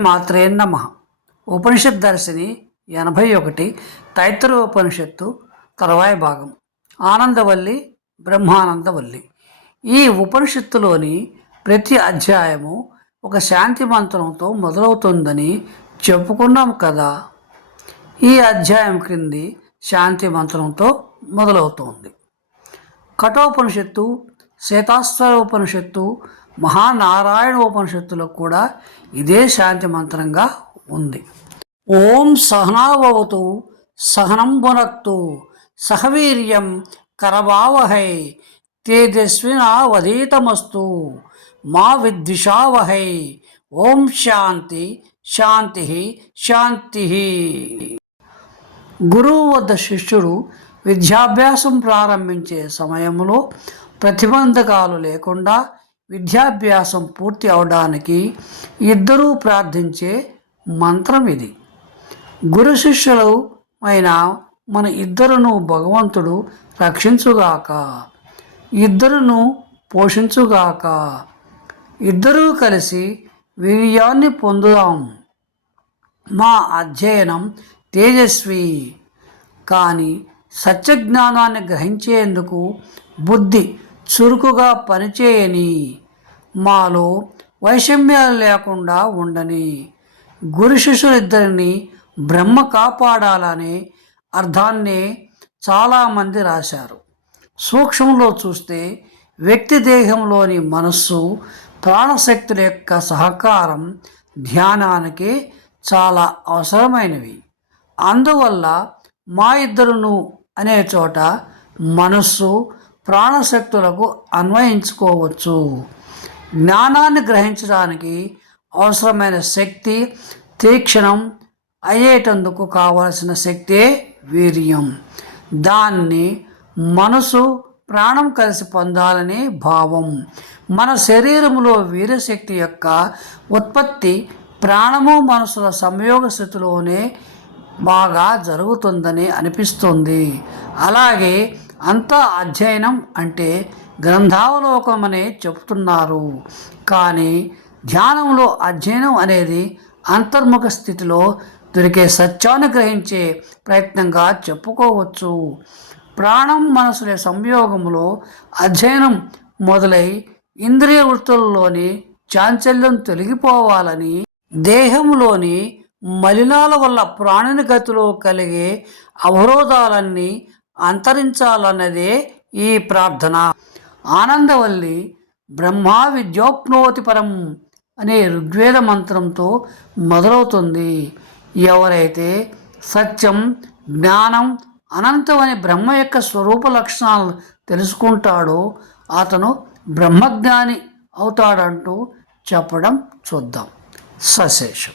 మాత్రే నమ. ఉపనిషత్ దర్శిని ఎనభై ఒకటి తైత్తర ఉపనిషత్తు తర్వాయి భాగం. ఆనందవల్లి బ్రహ్మానందవల్లి. ఈ ఉపనిషత్తులోని ప్రతి అధ్యాయము ఒక శాంతి మంత్రంతో మొదలవుతుందని చెప్పుకున్నాం కదా. ఈ అధ్యాయం క్రింది శాంతి మంత్రంతో మొదలవుతోంది. కఠోపనిషత్తు శ్వేతాశ్వర ఉపనిషత్తు మహానారాయణ ఉపనిషత్తులో కూడా ఇదే శాంతి మంత్రంగా ఉంది. ఓం సహనాభవతు సహనం భునక్తు సహవీర్యం కరవావహై తేజస్వినావధీతమస్తు మా విద్విషావహై. ఓం శాంతి శాంతి శాంతి. గురువు వద్ద శిష్యుడు విద్యాభ్యాసం ప్రారంభించే సమయంలో ప్రతిబంధకాలు లేకుండా విద్యాభ్యాసం పూర్తి అవడానికి ఇద్దరూ ప్రార్థించే మంత్రం ఇది. గురు శిష్యులు అయిన మన ఇద్దరును భగవంతుడు రక్షించుగాక. ఇద్దరును పోషించుగాక. ఇద్దరూ కలిసి వీర్యాన్ని పొందుదాం. మా అధ్యయనం తేజస్వి. కానీ సత్యజ్ఞానాన్ని గ్రహించేందుకు బుద్ధి చురుకుగా పనిచేయని. మాలో వైషమ్యాలు లేకుండా ఉండని. గురు శిష్యులిద్దరిని బ్రహ్మ కాపాడాలనే అర్థాన్నే చాలామంది రాశారు. సూక్ష్మంలో చూస్తే వ్యక్తి దేహంలోని మనస్సు ప్రాణశక్తుల యొక్క సహకారం ధ్యానానికి చాలా అవసరమైనవి. అందువల్ల మా ఇద్దరును అనే చోట మనస్సు ప్రాణశక్తులకు అన్వయించుకోవచ్చు. జ్ఞానాన్ని గ్రహించడానికి అవసరమైన శక్తి తీక్షణం అయ్యేటందుకు కావలసిన శక్తే వీర్యం. దాన్ని మనసు ప్రాణం కలిసి పొందాలనే భావం. మన శరీరంలో వీరశక్తి యొక్క ఉత్పత్తి ప్రాణము మనసుల సంయోగ స్థితిలోనే బాగా జరుగుతుందని అనిపిస్తుంది. అలాగే అంతా అధ్యయనం అంటే గ్రంథావలోకం అనే చెబుతున్నారు. కానీ ధ్యానంలో అధ్యయనం అనేది అంతర్ముఖ స్థితిలో దొరికే సత్యాన్ని గ్రహించే ప్రయత్నంగా చెప్పుకోవచ్చు. ప్రాణం మనసుల సంయోగంలో అధ్యయనం మొదలై ఇంద్రియ వృత్తుల్లోని చాంచల్యం తొలగిపోవాలని దేహంలోని మలినాల వల్ల ప్రాణిని గతిలో కలిగే అవరోధాలన్నీ అంతరించాలన్నదే ఈ ప్రార్థన. ఆనందవల్లి బ్రహ్మా విద్యోప్నోతి పరం అనే ఋగ్వేద మంత్రంతో మొదలవుతుంది. ఎవరైతే సత్యం జ్ఞానం అనంతమని బ్రహ్మ యొక్క స్వరూప లక్షణాలు తెలుసుకుంటాడో అతను బ్రహ్మజ్ఞాని అవుతాడంటూ చెప్పడం చూద్దాం. సశేషం.